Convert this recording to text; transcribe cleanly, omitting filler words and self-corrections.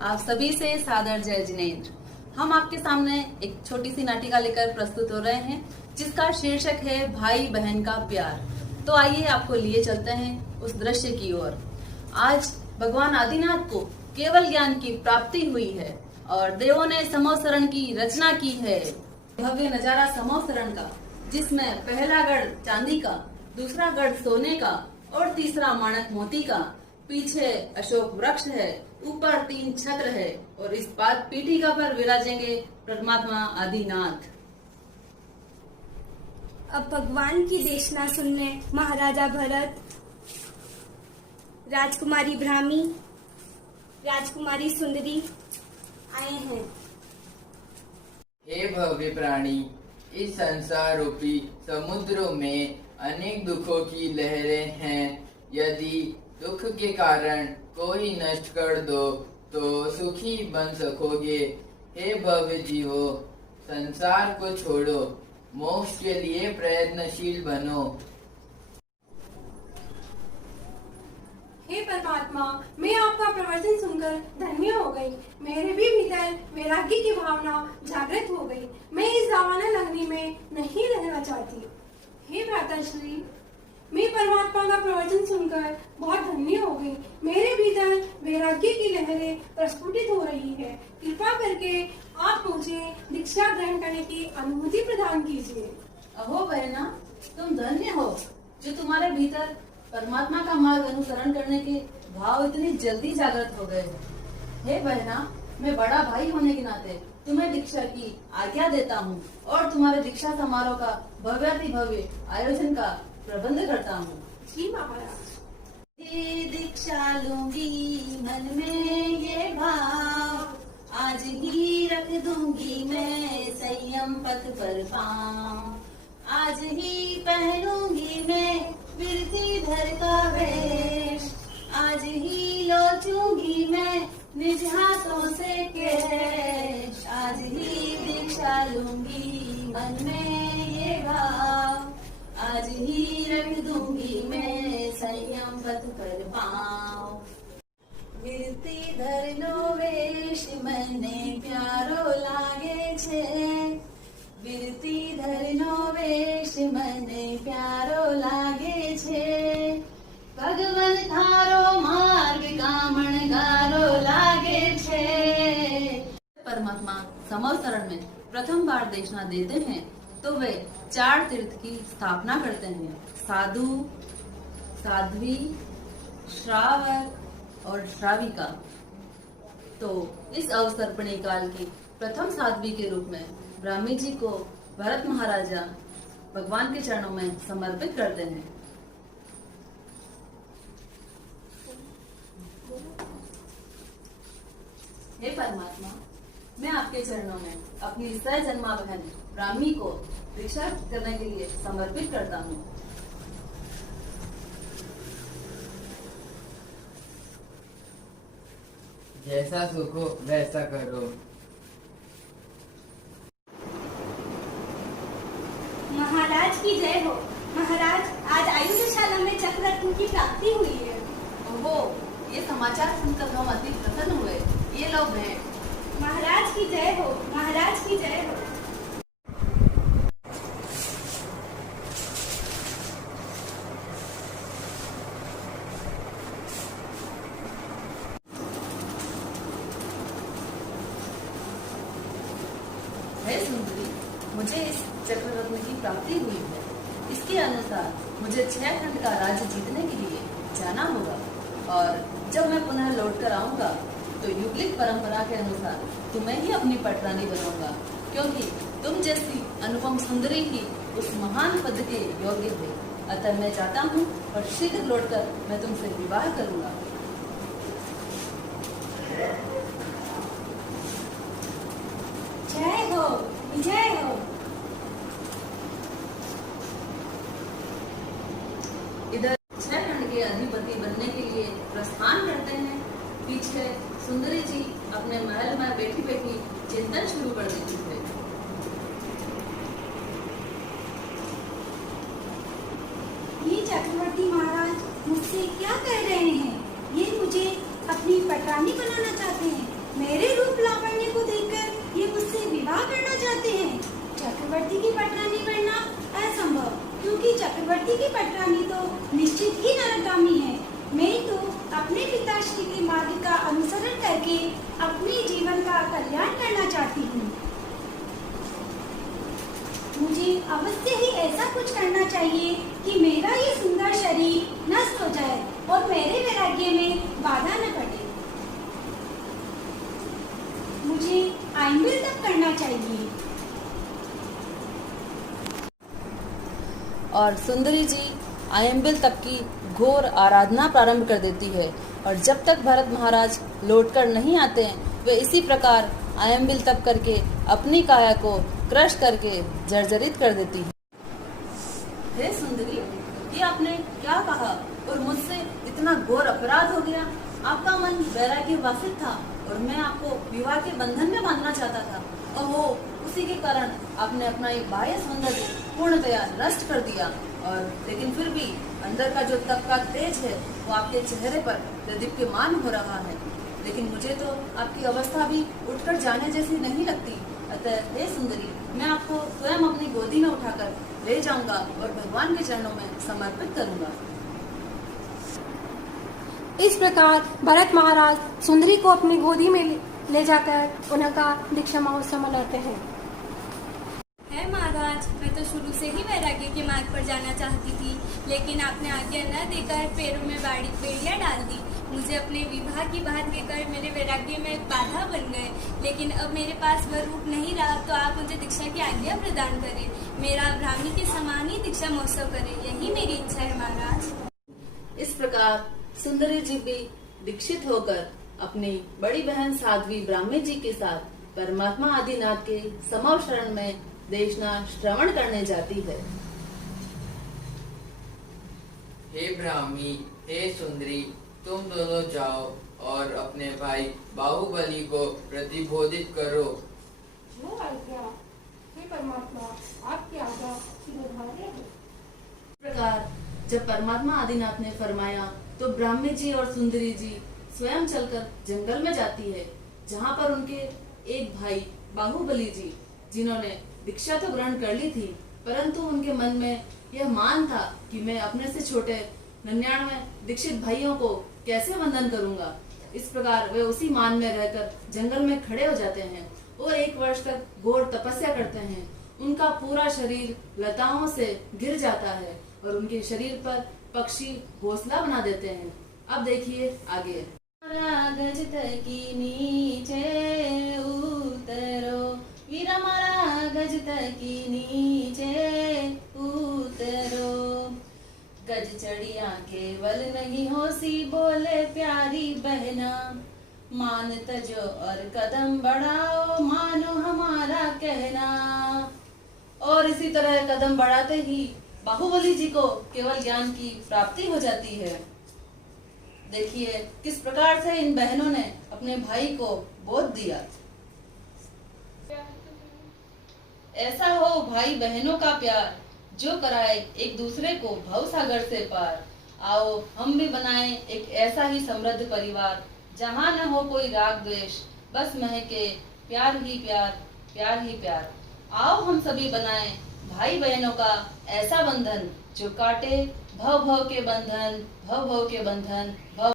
आप सभी से सादर जय जिनेंद्र। हम आपके सामने एक छोटी सी नाटिका लेकर प्रस्तुत हो रहे हैं जिसका शीर्षक है भाई बहन का प्यार। तो आइए आपको लिए चलते हैं उस दृश्य की ओर। आज भगवान आदिनाथ को केवल ज्ञान की प्राप्ति हुई है और देवों ने समोसरण की रचना की है। भव्य नजारा समोसरण का, जिसमें पहला गढ़ चांदी का, दूसरा गढ़ सोने का और तीसरा माणक मोती का। पीछे अशोक वृक्ष है, ऊपर 3 छत्र है और इस पाद पीठिका पर विराजेंगे परमात्मा आदिनाथ। अब भगवान की देशना सुनने महाराजा भरत, राजकुमारी ब्राह्मी, राजकुमारी सुंदरी आए हैं। हे भव्य प्राणी, इस संसार रूपी समुद्रों में अनेक दुखों की लहरें हैं। यदि दुख के कारण कोई नष्ट कर दो तो सुखी बन सकोगे। हे भव्य जीवो, संसार को छोड़ो, मोक्ष के लिए प्रयत्नशील बनो। हे परमात्मा, मैं आपका प्रवचन सुनकर धन्य हो गई। मेरे भी भीतर वैराग्य की भावना जागृत हो गई। मैं इस दावानल अग्नि में नहीं रहना चाहती। हे भ्राताश्री, मैं परमात्मा का प्रवचन सुनकर बहुत धन्य हो गई। मेरे भीतर वैराग्य की लहरें प्रस्फुटित हो रही है। कृपा करके आप मुझे दीक्षा ग्रहण करने की अनुमति प्रदान कीजिए। अहो बहना, तुम धन्य हो जो तुम्हारे भीतर परमात्मा का मार्ग अनुसरण करने के भाव इतनी जल्दी जागृत हो गए। हे बहना, मैं बड़ा भाई होने के नाते तुम्हें दीक्षा की आज्ञा देता हूँ और तुम्हारे दीक्षा समारोह का भव्याति भव्य आयोजन का प्रबंध करता हूँ। जी महाराज। दीक्षा लूंगी मन में ये भाव, आज ही रख दूंगी मैं संयम पथ पर पाँव। आज ही पहनूंगी मैं विरतिधर का वेश, आज ही लोचूंगी मैं निज हाथों से केश। आज ही दीक्षा लूंगी मन में ये भाव, आज ही रख दूंगी मैं संयम पथ पर पाँव। विरतिधर नो वेश मने प्यारो लागे छे, विरतिधर नो वेश मने प्यारो लागे छे। भगवन थारो मार्ग कामण गारो लागे छे। परमात्मा समोसरण में प्रथम बार देशना देते हैं तो वे 4 तीर्थ की स्थापना करते हैं। साधु, साध्वी, श्रावक और श्राविका। तो इस अवसर्पणी काल की प्रथम साध्वी के रूप में ब्राह्मी जी को भरत महाराजा भगवान के चरणों में समर्पित करते हैं। हे परमात्मा, मैं आपके चरणों में अपनी सहजन्मा बहन ब्राह्मी को दीक्षा करने के लिए समर्पित करता हूँ। जैसा सुख हो वैसा करो। महाराज की जय हो। महाराज, आज आयुधशाला में चक्ररत्न की प्राप्ति हुई है। ओहो, ये समाचार सुनकर हम अति प्रसन्न हुए। ये लो भेंट। महाराज की जय हो। महाराज की जय हो। हे सुंदरी, मुझे इस चक्ररत्न की प्राप्ति हुई है। इसके अनुसार मुझे 6 खंड का राज्य जीतने के लिए जाना होगा और जब मैं पुनः लौट कर आऊंगा तो युगलिक परंपरा के अनुसार तुम्हें ही अपनी पटरानी बनाऊंगा, क्योंकि तुम जैसी अनुपम सुंदरी ही उस महान पद के योग्य थे। अतः मैं चाहता हूँ और शीघ्र लौटकर मैं तुमसे विवाह करूंगा। जय हो, विजय हो। इधर 6 खंड के अधिपति बनने के लिए प्रस्थान करते हैं। पीछे सुंदरी जी अपने महल में बैठी बैठी चिंतन शुरू कर देती है। ये चक्रवर्ती महाराज मुझसे क्या कह रहे हैं? ये मुझे अपनी पटरानी बनाना चाहते हैं। अवश्य ही ऐसा कुछ करना चाहिए कि मेरा ये सुंदर शरीर नष्ट हो जाए और मेरे वैराग्य में बाधा न पड़े। मुझे आइंबिल तप करना चाहिए। और सुंदरी जी आयम्बिल तप की घोर आराधना प्रारंभ कर देती है और जब तक भरत महाराज लौटकर नहीं आते हैं वे इसी प्रकार आयम्बिल तप करके अपनी काया को क्रश करके जर्जरित कर देती है। हे सुंदरी, ये आपने क्या कहा और मुझसे इतना घोर अपराध हो गया। आपका मन वैराग्य वासित था और मैं आपको विवाह के बंधन में बांधना चाहता था। ओहो, उसी के कारण आपने अपना ये बाह्य सौंदर्य पूर्णतया नष्ट कर दिया। और लेकिन फिर भी अंदर का जो तप का तेज है वो आपके चेहरे पर दीप्यमान हो रहा है। लेकिन मुझे तो आपकी अवस्था भी उठकर जाने जैसी नहीं लगती। अतः हे सुंदरी, मैं आपको स्वयं अपनी गोदी में उठाकर ले जाऊंगा और भगवान के चरणों में समर्पित करूंगा। इस प्रकार भरत महाराज सुंदरी को अपनी गोदी में ले जाकर उनका दीक्षा महोत्सव मनाते हैं। है महाराज, मैं तो शुरू से ही वैराग्य के मार्ग पर जाना चाहती थी, लेकिन आपने आज्ञा न देकर पैरों में बेड़ियां डाल दी। मुझे अपने विवाह की बात कहकर मेरे वैराग्य में बाधा बन गए, लेकिन अब मेरे पास वह रूप नहीं रहा, तो आप मुझे दीक्षा की आज्ञा प्रदान करें। मेरा ब्राह्मी के समान ही दीक्षा महोत्सव करें, यही मेरी इच्छा है महाराज। इस प्रकार सुंदरी जी भी दीक्षित होकर अपनी बड़ी बहन साध्वी ब्राह्मी जी के साथ परमात्मा आदिनाथ के समव शरण में देशना श्रवण करने जाती है। हे ब्राह्मी, हे सुंदरी, तुम दोनों जाओ और अपने भाई बाहुबली को प्रतिबोधित करो। जो आज्ञा, हे परमात्मा, आपकी आज्ञा सुधारे है। इस प्रकार जब परमात्मा आदिनाथ ने फरमाया तो ब्राह्मी जी और सुंदरी जी स्वयं चलकर जंगल में जाती है, जहाँ पर उनके एक भाई बाहुबली जी, जिन्होंने दीक्षा तो ग्रहण कर ली थी, परंतु उनके मन में यह मान था कि मैं अपने से छोटे 99 दीक्षित भाइयों को कैसे वंदन करूंगा। इस प्रकार वे उसी मान में रहकर जंगल में खड़े हो जाते हैं और 1 वर्ष तक घोर तपस्या करते हैं। उनका पूरा शरीर लताओं से घिर जाता है और उनके शरीर पर पक्षी घोंसला बना देते हैं। अब देखिए आगे। गज तकी नीचे उतरो, वीर हमारा गज तकी नीचे उतरो। गज चढ़िया केवल नहीं होसी, बोले प्यारी बहना, मान तजो और कदम बढ़ाओ, मानो हमारा कहना। और इसी तरह कदम बढ़ाते ही बाहुबली जी को केवल ज्ञान की प्राप्ति हो जाती है। देखिए किस प्रकार से इन बहनों ने अपने भाई को बोध दिया। ऐसा हो भाई बहनों का प्यार, जो कराए एक दूसरे को भव सागर से पार। आओ हम भी बनाएं एक ऐसा ही समृद्ध परिवार, जहाँ न हो कोई राग द्वेष, बस महके प्यार ही प्यार, प्यार ही प्यार। आओ हम सभी बनाएं भाई बहनों का ऐसा बंधन, जो काटे भव भव के बंधन, भव भव के बंधन, भव